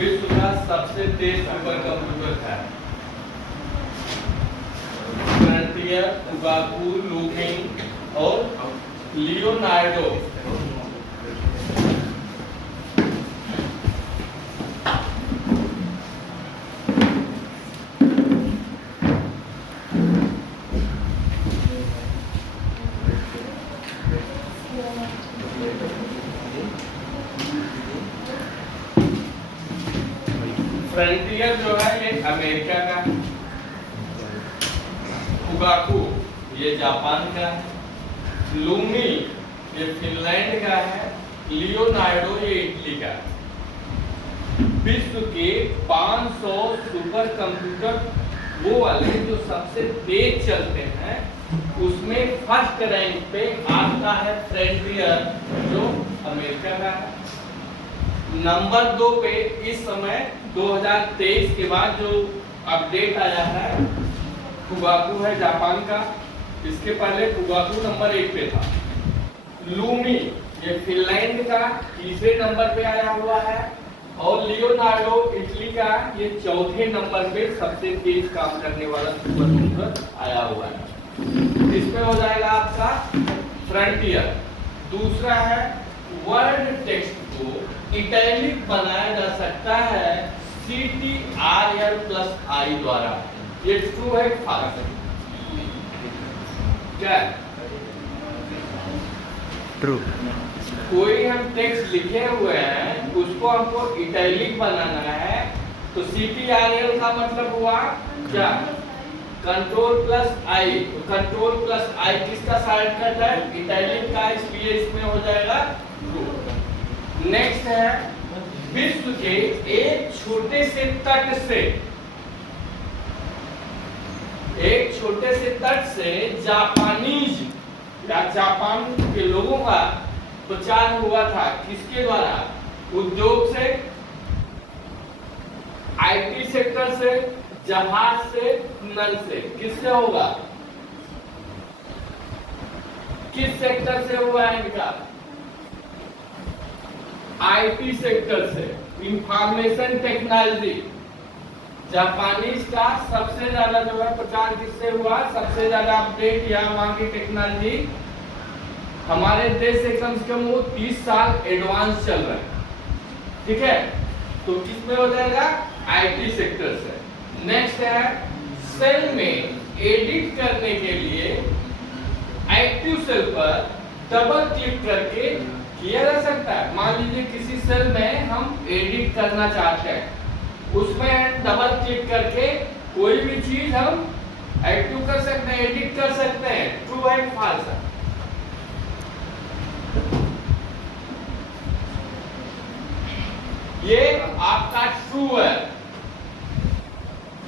विश्व का सबसे तेज सुपर कंप्यूटर था। फ्रंटियर, फुगाकू, लूमिंग और लियोनार्डो। फ्रंटियर जो है ये अमेरिका का, फुगाकू ये जापान का है, लूमी ये फिनलैंड का है, लियोनार्डो ये इटली का है। विश्व के 500 सुपर कंप्यूटर वो वाले जो सबसे तेज चलते हैं उसमें फर्स्ट रैंक पे आता है फ्रंटियर जो अमेरिका का है। नंबर 2 पे इस समय 2023 के बाद जो अपडेट आया है फुगाकू है जापान का। इसके पहले फुगाकू नंबर 1 पे था। लूमी ये फिनलैंड का तीसरे नंबर पे आया हुआ है और लियोनार्डो इटली का ये चौथे नंबर पे सबसे तेज काम करने वाला सुपर कंप्यूटर आया हुआ है। इसमें हो जाएगा आपका फ्रंटियर। दूसरा है वर्ड टेक्स्ट को इटैलिक बनाया जा सकता है CTRL+I द्वारा। ये ट्रू है फॉल्स है? क्या ट्रू। कोई हम टेक्स्ट लिखे हुए हैं उसको हमको इटैलिक बनाना है तो CTRL का मतलब हुआ क्या? Ctrl+I। Ctrl+I किसका शॉर्टकट है? इटैलिक का, इसलिए इसमें हो जाएगा ट्रू। नेक्स्ट है विश्व के एक छोटे से तट से जापानीज या जापान के लोगों का प्रचार हुआ था। किसके द्वारा? उद्योग से, IT सेक्टर से, जहाज से, नल से। किससे होगा? किस सेक्टर से हुआ है इनका? IT सेक्टर से, इंफॉर्मेशन टेक्नोलॉजी। जापानीज का सबसे ज्यादा जो है प्रचार किससे हुआ? सबसे ज्यादा अपडेट या वहां की टेक्नोलॉजी हमारे देश से कम वो 30 साल एडवांस चल रहा है। ठीक है, तो किसमें हो जाएगा? IT सेक्टर से। नेक्स्ट है सेल में एडिट करने के लिए एक्टिव सेल पर डबल क्लिक करके किया जा सकता है। मान लीजिए किसी सेल में हम एडिट करना चाहते हैं, उसमें डबल क्लिक करके कोई भी चीज हम एक्टिव कर सकते हैं, एडिट कर सकते हैं। ट्रू है फॉल्स है? ये आपका ट्रू है।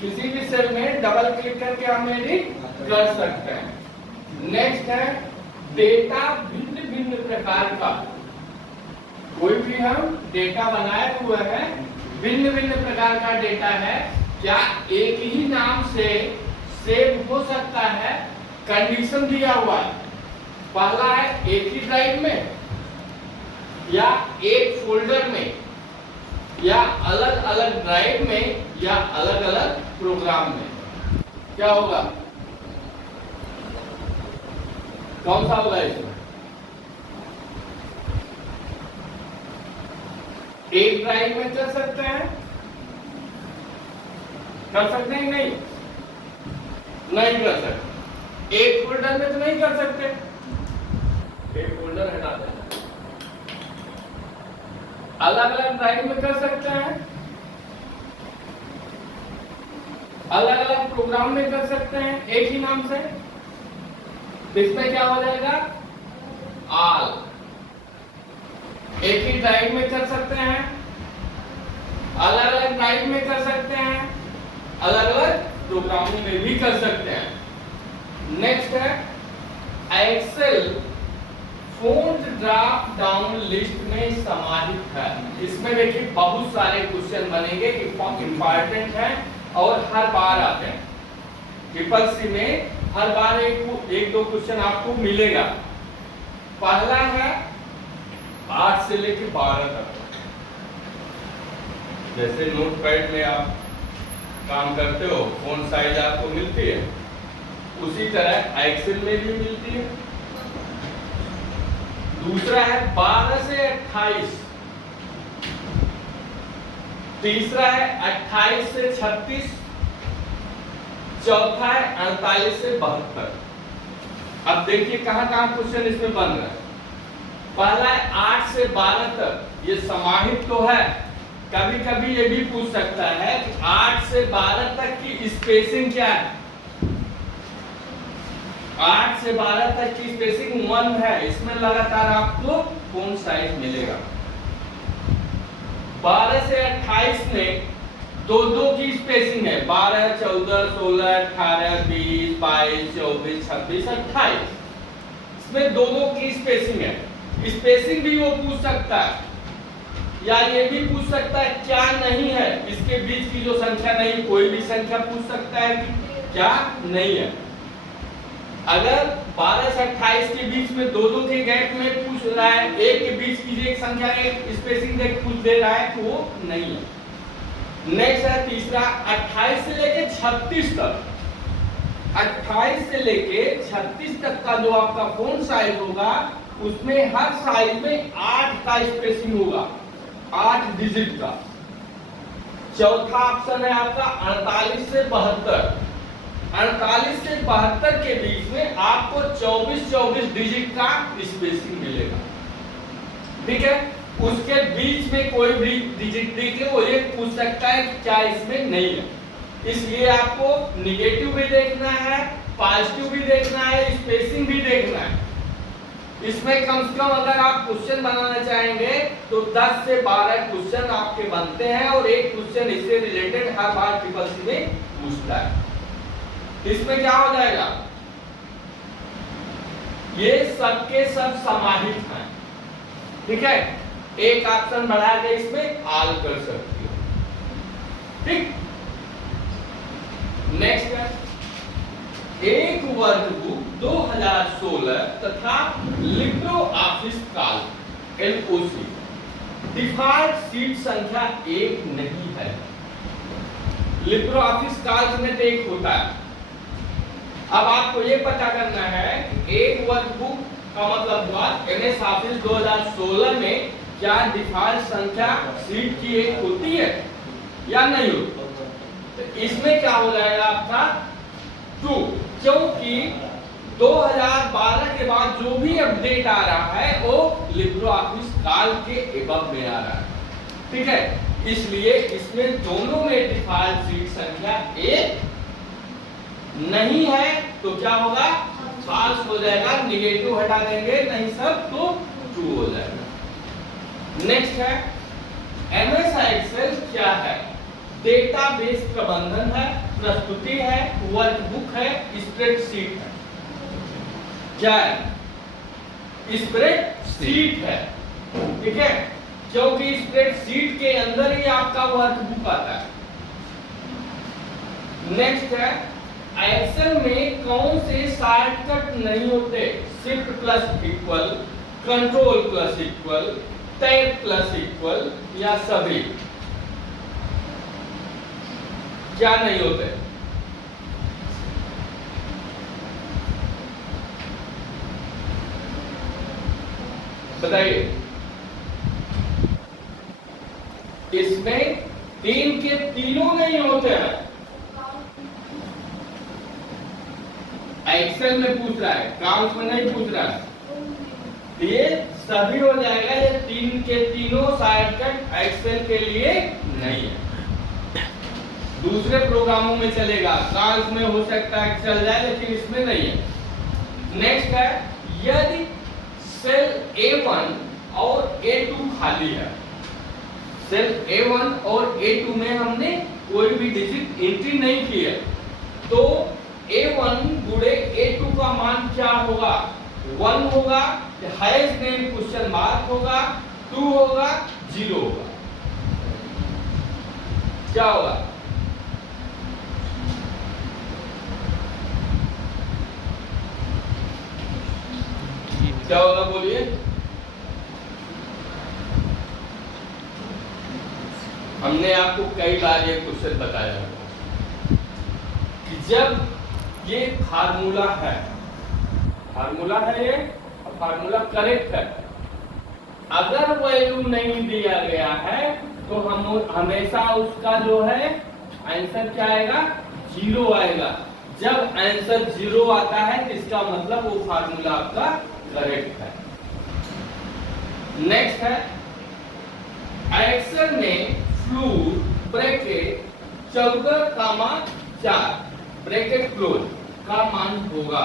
किसी भी सेल में डबल क्लिक करके हम एडिट कर सकते हैं। नेक्स्ट है डेटा भिन्न भिन्न प्रकार का। कोई भी हम डेटा बनाए हुए हैं, भिन्न भिन्न प्रकार का डेटा है, क्या एक ही नाम से सेव हो सकता है? कंडीशन दिया हुआ है। पहला है एक ही ड्राइव में या एक फोल्डर में या अलग अलग ड्राइव में या अलग अलग प्रोग्राम में। क्या होगा? कौन सा होगा इसमें? एक ड्राइव में कर सकते हैं? कर सकते हैं? नहीं कर सकते। एक फोल्डर में तो नहीं कर सकते। एक फोल्डर हटा देना। अलग अलग ड्राइव में कर सकते हैं, अलग अलग प्रोग्राम में कर सकते हैं एक ही नाम से। इसमें क्या हो जाएगा? ऑल। एक ही ड्राइव में कर सकते हैं, अलग अलग ड्राइव में कर सकते हैं, अलग अलग प्रोग्रामिंग में भी कर सकते हैं। नेक्स्ट है Excel font drop down list में समाहित है। इसमें देखिए बहुत सारे क्वेश्चन बनेंगे, इंपॉर्टेंट है और हर बार आते हैं। ट्रिपल सी में हर बार एक दो क्वेश्चन आपको मिलेगा। पहला है 8 से लेकर 12 तक। जैसे नोटपैड में आप काम करते हो, फोन साइज आपको मिलती है, उसी तरह एक्सेल में भी मिलती है। दूसरा है 12 से 28, तीसरा है 28 से 36, चौथा है 48 से 72। अब देखिए कहां कहां क्वेश्चन इसमें बन रहा है। पहला है 8 से 12 तक, ये समाहित तो है, कभी कभी ये भी पूछ सकता है कि 8 से 12 तक की स्पेसिंग क्या है। 8 से 12 तक की स्पेसिंग 1 है, इसमें लगातार आपको फोन साइज मिलेगा। 12 से 28 में दो की स्पेसिंग है, 12, 14, 16, 18, 20, 22, 24, 26, 28। इसमें दो की स्पेसिंग है। स्पेसिंग भी वो पूछ सकता है, या ये भी पूछ सकता है क्या नहीं है, इसके बीच की जो संख्या नहीं, कोई भी संख्या पूछ सकता है कि क्या नहीं है। अगर 12 से 28 के बीच में दो के गैप में पूछ रहा है, एक के बीच की एक संख्या एक स्पेसिंग देख पूछ दे रहा है, तो वो नहीं है। नेक्स्ट है तीसरा 28 से लेके 36 तक। 28 से लेके 36 तक का जो आपका फोन साइज होगा, उसमें हर साइज में 8 का स्पेसिंग होगा, 8 डिजिट का। चौथा ऑप्शन है आपका 48 से 72। 48 से 72 के बीच में आपको 24 डिजिट का स्पेसिंग मिलेगा, ठीक है। उसके बीच में कोई भी डिजिट देखे वो ये पूछ सकता है कि क्या इसमें नहीं है, इसलिए आपको निगेटिव भी देखना है, पॉजिटिव भी देखना है, स्पेसिंग भी देखना है। इसमें कम से कम अगर आप क्वेश्चन बनाना चाहेंगे तो 10 से 12 क्वेश्चन आपके बनते हैं, और एक क्वेश्चन इससे रिलेटेड हर बार ट्रिपल सी में पूछता है। इसमें क्या हो जाएगा, ये सबके सब समाहित हैं, ठीक है। एक ऑप्शन बढ़ा के इसमें आल कर सकती हो, ठीक। नेक्स्ट है एक वर्कबुक 2016 तथा लिब्रो ऑफिस काल्क LOC डिफॉल्ट सीट संख्या 1 नहीं है। लिब्रो ऑफिस काल्क में तो 1 होता है। अब आपको ये पता करना है कि एक वर्कबुक का मतलब हुआ MS ऑफिस 2016 में क्या डिफॉल्ट संख्या सीट की 1 होती है या नहीं होती। तो इसमें क्या हो जाएगा आपका 2, क्योंकि 2012 के बाद जो भी अपडेट आ रहा है वो लिब्रो ऑफिस काल्क के एबव में आ रहा है, ठीक है। इसलिए इसमें दोनों में डिफॉल्ट सीट संख्या 1 नहीं है, तो क्या होगा, फॉल्स हो जाएगा, निगेटिव हटा देंगे, नहीं सब तो ट्रू हो जाएगा। नेक्स्ट है MS एक्सेल क्या है, डेटाबेस प्रबंधन है, प्रस्तुति है, वर्कबुक है, स्प्रेडशीट है। क्या है, स्प्रेडशीट है, ठीक है, क्योंकि स्प्रेडशीट के अंदर ही आपका वर्कबुक आता है। नेक्स्ट है एक्सेल में कौन से शॉर्टकट नहीं होते, shift plus equal, control plus equal, tab plus equal, या सभी, क्या नहीं होते। बताइए। इसमें 3 के तीनों नहीं होते हैं। एक्सेल में पूछ रहा है, काउंट में नहीं पूछ रहा है, ये सभी हो जाएगा। ये 3 के तीनों शॉर्टकट एक्सेल के लिए नहीं है, दूसरे प्रोग्रामों में चलेगा, काउंट में हो सकता है चल जाए, लेकिन इसमें नहीं है। नेक्स्ट है यदि सेल A1 और A2 खाली है, सेल A1 और A2 में हमने कोई भी डिजिट एंट्री नहीं की है, तो A1 गुणे A2 का मान क्या होगा, 1 होगा, हाईएस्ट नेम क्वेश्चन मार्क होगा, 2 होगा, 0 होगा। क्या होगा, क्या होगा बोलिए। हमने आपको कई बार ये क्वेश्चन बताया है कि जब ये फार्मूला है ये, और फार्मूला करेक्ट है, अगर वैल्यू नहीं दिया गया है तो हम हमेशा उसका जो है आंसर क्या आएगा, 0 आएगा। जब आंसर 0 आता है तो इसका मतलब वो फार्मूला आपका करेक्ट है। नेक्स्ट है, एक्सेल में फ्लूर ब्रैकेट 14,4 ब्रैकेट क्लोज का मान होगा।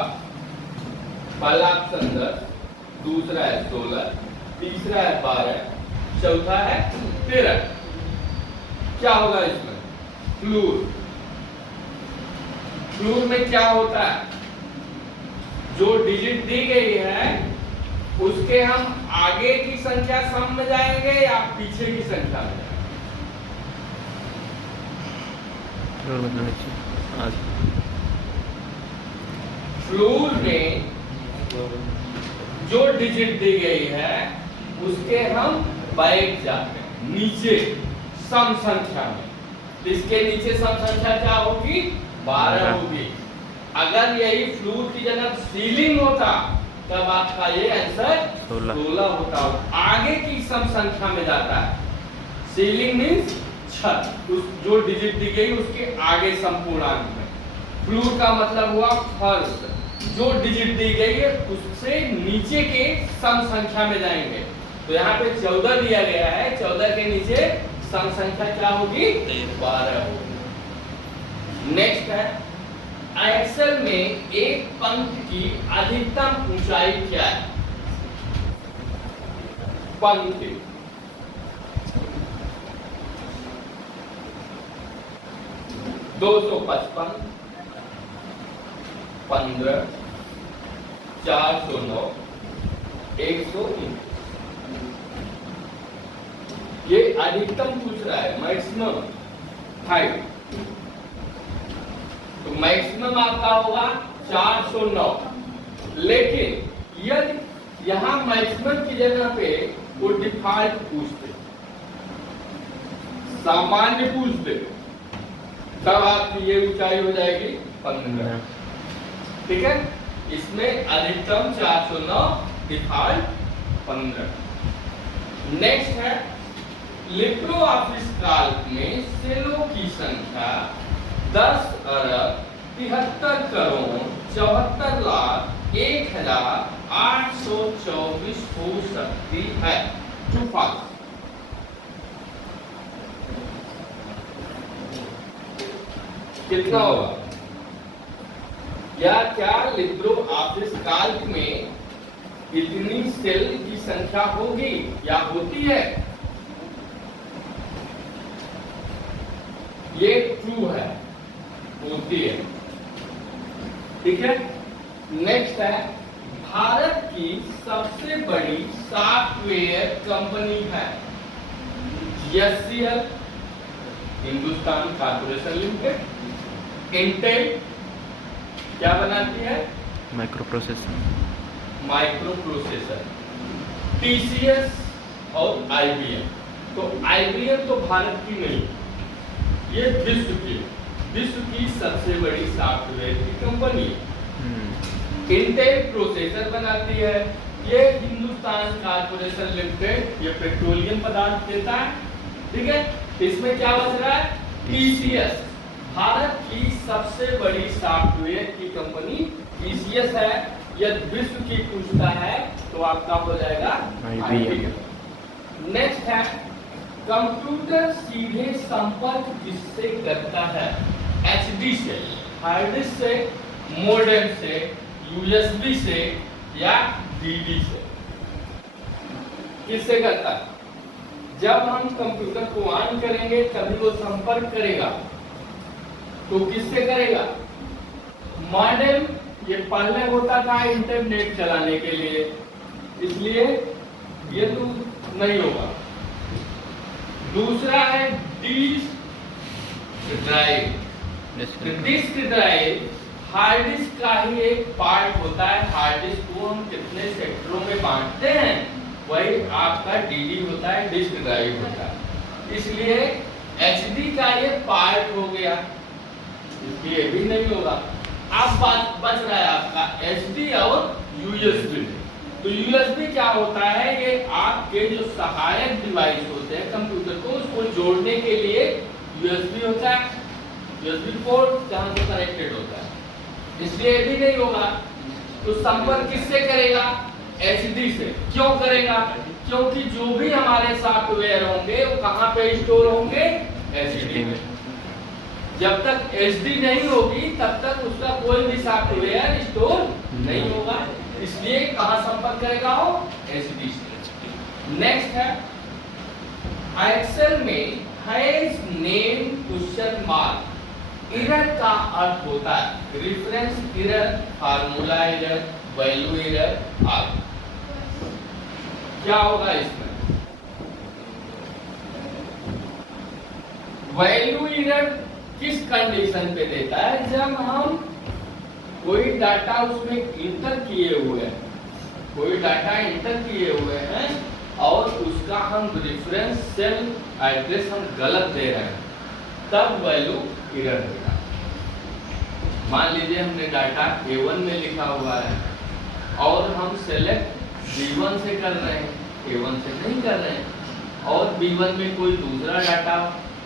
पहला ऑप्शन 10, दूसरा है 16, तीसरा है 12, चौथा है 13। क्या होगा इसमें? फ्लूर में क्या होता है, जो डिजिट दी गई है उसके हम आगे की संख्या सम में जाएंगे या पीछे की संख्या में जाएंगे? फ्लूर में जो डिजिट दी गई है उसके हम बैक जाते हैं नीचे सम संख्या में। इसके नीचे सम संख्या क्या होगी? 12 होगी। अगर यही फ्लूर की जगह सीलिंग होता तब आपका ये आंसर 16 होता। आगे की सम संख्या में जाता है। सीलिंग मींस छत, उस जो डिजिट दी गई उसके आगे संपूर्णांक में। फ्लूर का मतलब हुआ फर्श, जो डिजिट दी गई है उससे नीचे के सम संख्या में जाएंगे। तो यहाँ पे 14 दिया गया है, 14 के नीचे सम संख्या क्या होगी? 12 होगी। नेक्स्ट है, एक्सेल में एक पंक्ति की अधिकतम ऊंचाई क्या है? पंक्ति 255, 15, 409, 119। ये अधिकतम पूछ रहा है, मैक्सिमम हाइट। तो मैक्सिमम आपका होगा 409। लेकिन यदि यहां मैक्सिमम की जगह पे वो डिफॉल्ट पूछते, सामान्य पूछते, तब आपकी ये ऊंचाई हो जाएगी 15। ठीक है, इसमें अधिकतम 409, डिफॉल्ट 15। नेक्स्ट है, लिब्रो ऑफिस काल्क में सेलों की संख्या 10 अरब 73 करोड़ 74 लाख 1,824 हो सकती है। टू फास्ट कितना होगा? या क्या लिब्रो ऑफिस काल्क में इतनी सेल की संख्या होगी या होती है? ये ट्रू है, होती है। ठीक है। नेक्स्ट है, भारत की सबसे बड़ी सॉफ्टवेयर कंपनी है HCL, Hindustan corporation limited. Intel क्या बनाती है? Micro processor. टीसीएस और आईबीएम। तो आईबीएम तो भारत की नहीं, ये विश्व की सबसे बड़ी सॉफ्टवेयर की कंपनी है। इंटेल प्रोसेसर बनाती है। ये हिंदुस्तान कॉर्पोरेशन लिमिटेड, ये पेट्रोलियम पदार्थ देता है। ठीक है, इसमें क्या बच रहा है? टीसीएस, भारत की सबसे बड़ी सॉफ्टवेयर की कंपनी टीसीएस है। यदि विश्व की पूछता है तो आपका हो जाएगा आईबीएम। नेक्स्ट है, कंप्यूटर सीधे संपर्क किससे करता है? एचडी से, हार्ड डिस्क से, मोडेम से, यूएसबी से या डीडी से? किससे करता है? जब हम कंप्यूटर को ऑन करेंगे तभी वो संपर्क करेगा। तो किससे करेगा? मॉडेम, ये पहले होता था इंटरनेट चलाने के लिए, इसलिए ये तो नहीं होगा। दूसरा है disk drive. Disk drive hard disk का ही एक पार्ट होता है। हार्ड डिस्क को हम कितने सेक्टरों में बांटते हैं, वही आपका डीडी होता है, डिस्क ड्राइव होता है। इसलिए एचडी का ये पार्ट हो गया, ये भी नहीं होगा। अब बात बच रहा है आपका एचडी और यूएसबी। तो यूएसबी क्या होता है, ये आपके जो सहायक डिवाइस होते हैं कंप्यूटर को, उसको जोड़ने के लिए यूएसबी होता है, यूएसबी पोर्ट जहां से कनेक्टेड होता है, इसलिए ये भी नहीं होगा। तो संपर्क किससे करेगा, एचडी से। क्यों करेगा, क्योंकि जो भी हमारे सॉफ्टवेयर होंगे वो कहां पे स्टोर होंगे, एचडी में। जब तक एचडी नहीं होगी तब तक उसका कोई भी सॉफ्टवेयर स्टोर नहीं होगा, इसलिए कहां संपर्क करेगा वो, एचडी से। नेक्स्ट है एक्सेल में has name question mark. Error का अर्थ होता है reference error, formula error, value error आदि। क्या होगा इसमें, वैल्यू एरर किस कंडीशन पे देता है, जब हम कोई डाटा उसमें इंटर किए हुए हैं, कोई डाटा इंटर किए हुए हैं और उसका हम रेफरेंस सेल एड्रेस हम गलत दे रहे हैं, तब वैल्यू एरर देगा। मान लीजिए हमने डाटा A1 में लिखा हुआ है और हम सेलेक्ट B1 से कर रहे हैं, A1 से नहीं कर रहे हैं, और B1 में कोई दूसरा डाटा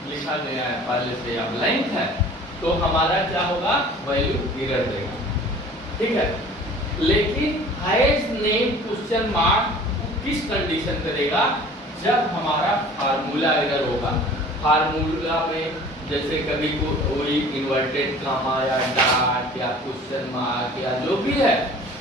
लिखा गया है पहले से या ब्लैंक है, तो हमारा क्या होगा, वैल्यू एरर देगा। ठीक है, लेकिन हैज नेम क्वेश्चन मार्क किस कंडीशन पे देगा, जब हमारा फार्मूला एरर होगा। फार्मूला में जैसे कभी कोई इन्वर्टेड कामा या डॉट या क्वेश्चन मार्क या जो भी है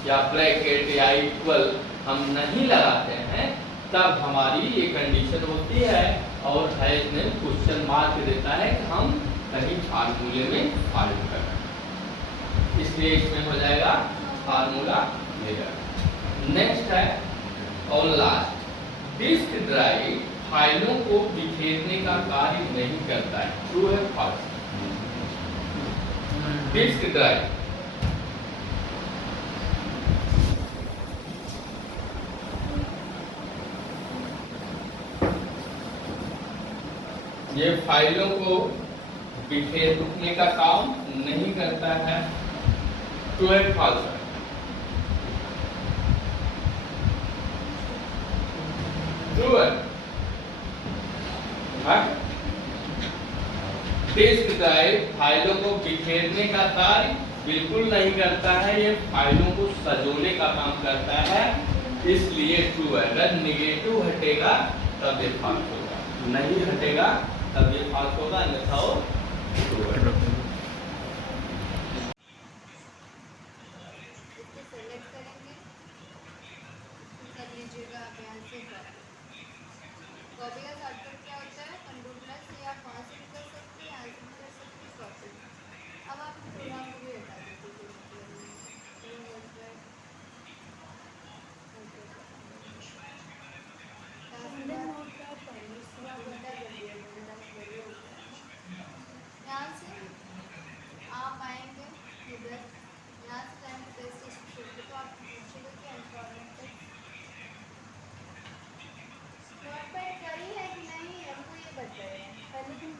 या ब्रैकेट या इक्वल हम नहीं लगाते हैं, तब हमारी ये कंडीशन होती है और हैज नेम क्वेश्चन मार्क देता है कि हम कहीं फार्मूले में फॉल्ट कर रहे हैं, इसलिए इसमें हो जाएगा फार्मूला एरर। नेक्स्ट है और लास्ट, डिस्क ड्राइव फाइलों को बिखेरने का कार्य नहीं करता है, ट्रू है फॉल्स। डिस्क ड्राइव ये फाइलों को बिखेरने का काम नहीं करता है, ट्रू है फॉल्स है। ट्रू है, डिस्क ड्राइव फाइलों को बिखेरने का कार्य बिल्कुल नहीं करता है, ये फाइलों को सजोने का काम करता है, इसलिए ट्रू है। अगर निगेटिव हटेगा तब ये फॉल्स होगा, नहीं हटेगा तब ये फॉल्स होगा, अन्यथा वो ट्रू है। कॉपी का शॉर्टकट क्या होता है, कंट्रोल प्लस से आप वहाँ से भी कर सकते हैं, यहाँ से भी कर सकते हैं, कॉपी। अब आप प्रोग्राम को भी हटा दीजिए, यहाँ से आप आएंगे इधर, यहाँ से जाएंगे टेस्ट स्क्रिप्ट, तो आप पूछेगा कि एनवायरमेंट नोटपैड करी है कि नहीं, हमको ये बताएं। पहले तुम